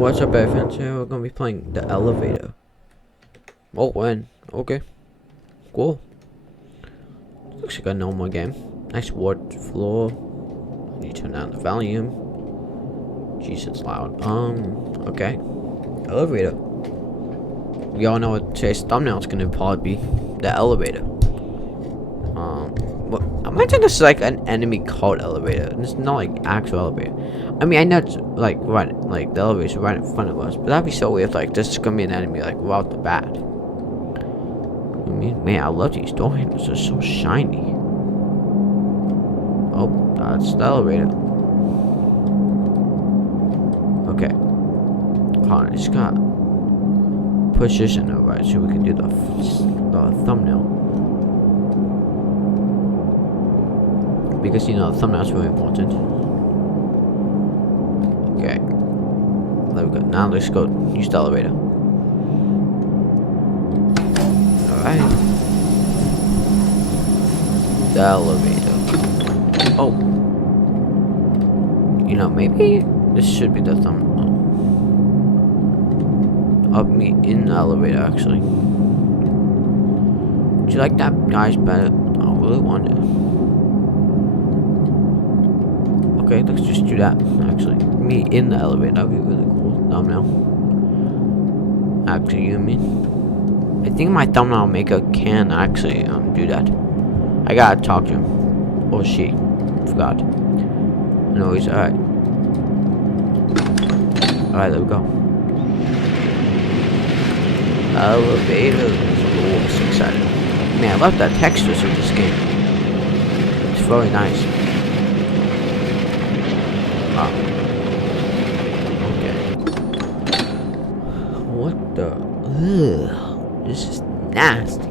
What's up, fans? Today we're gonna be playing the elevator. Oh, when? Okay, cool. Looks like a normal game. Nice wood floor. I need to turn down the volume. Jeez, it's loud. Okay. Elevator. We all know what today's thumbnail is gonna probably be. The elevator. What? Imagine this is like an enemy called elevator. It's not like actual elevator. I mean, I know it's like right, like the elevator's right in front of us, but that'd be so weird. Like this is gonna be an enemy like right off the bat. I mean, man, I love these door handles. They're so shiny. Oh, that's the elevator. Okay. Hold on, I just got position over right so we can do the thumbnail. Because you know the thumbnail is really important. Okay. There we go. Now let's go use the elevator. Alright. The elevator. Oh. You know, maybe this should be the thumbnail. Of me in the elevator, actually. Do you like that guy's better? I really wonder. Okay, let's just do that, actually. Me in the elevator, that'd be really cool. Thumbnail. Actually, you mean? I think my thumbnail maker can actually do that. I gotta talk to him. Or she. Forgot. No, he's alright. Alright, there we go. Elevator. Oh, so excited. Man, I love the textures of this game. It's very nice. Okay. What the? Ugh. This is nasty.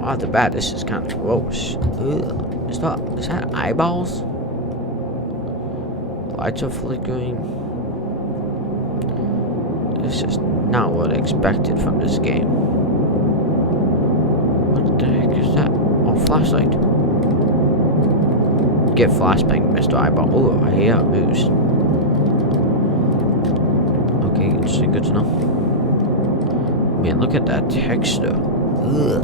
Off the bat, this is kind of gross. Ugh. Is that eyeballs? Lights are flickering. This is not what I expected from this game. What the heck is that? Oh, flashlight. Get flashbang, Mr. Eyeball. Oh, I hear it moves. Okay, interesting, good to know. Man, look at that texture. Ugh.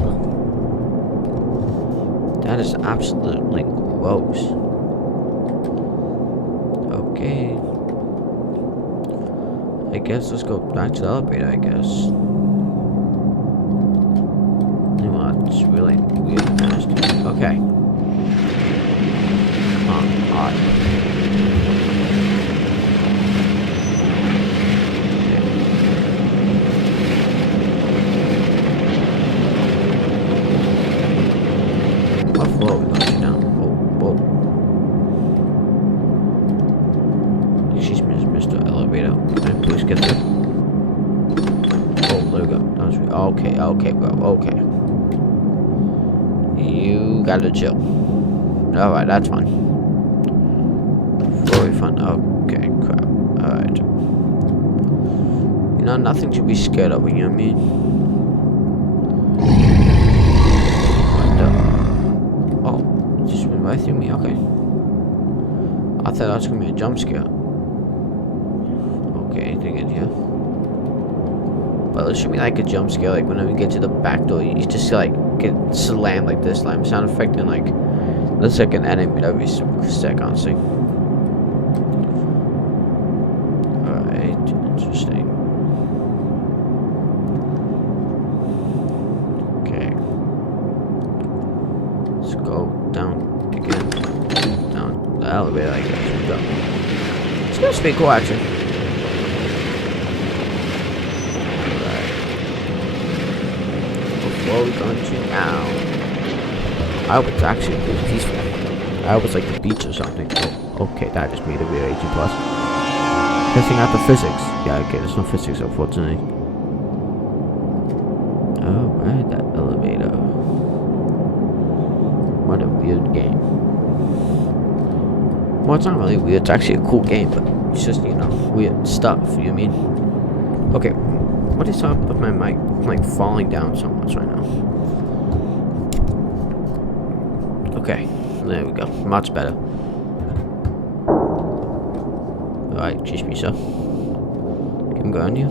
That is absolutely gross. Okay. I guess let's go back to the elevator, I guess. No, it's really weird and nasty. Okay. Odd. What floor are we going to now? Whoa. Excuse me, Mr. Elevator. Can I please get there? Oh, there we go. That was okay, bro. Okay. You gotta chill. Alright, that's fine. Very fun. Okay, crap. Alright. You know, nothing to be scared of, you know what I mean? What the? Oh, it just went right through me. Okay. I thought that was gonna be a jump scare. Okay, anything in here? But it should be like a jump scare, like whenever you get to the back door, you just like get slammed like this, slam sound effect, and like looks like an enemy. That'd be super sick, honestly. Alright, interesting. Okay. Let's go down again. Down the elevator, I guess. We go. It's gonna be cool, actually. Alright. What are we going to now? I hope it's actually pretty peaceful. I hope it's like the beach or something. Oh, okay, that just made it really 18+. Testing out the physics. Yeah, okay, there's no physics, unfortunately. Alright, that elevator. What a weird game. Well, it's not really weird. It's actually a cool game, but it's just, you know, weird stuff. You know what I mean? Okay, what is up with my mic? I'm like falling down so much right now. Okay, there we go. Much better. Alright, excuse me, sir. I'm going you?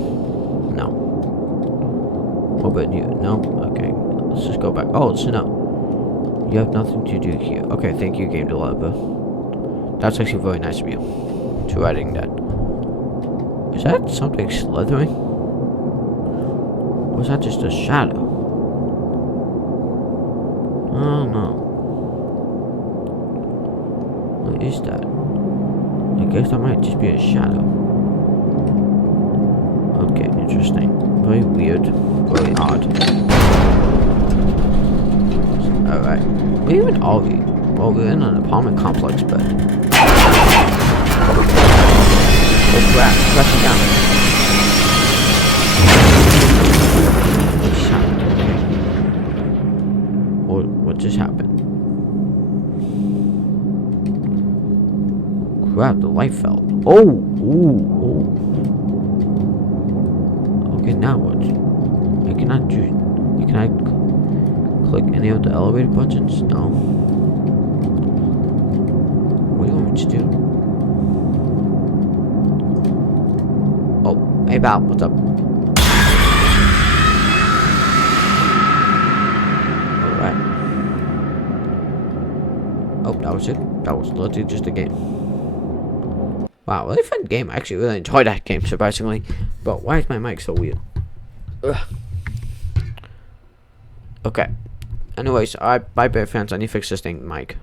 No. What about you? No? Okay. Let's just go back. Oh, so no. You have nothing to do here. Okay, thank you, game developer. That's actually very nice of you. To adding that. Is that something slithering? Or was that just a shadow? I don't know. What is that? I guess that might just be a shadow. Okay, interesting. Very weird. Very odd. Alright. Where even are we? Well, we're in an apartment complex, but... Oh crap, pressing down. What just happened? Crap, the light fell. Oh! Ooh! Oh. Okay, now what? I cannot do... Can I click any of the elevator buttons? No. What do you want me to do? Oh, hey pal, what's up? Alright. Oh, that was it. That was literally just a game. Wow, really fun game. I actually really enjoyed that game, surprisingly. But why is my mic so weird? Ugh. Okay. Anyways, alright, bye bear fans. I need to fix this thing, mic.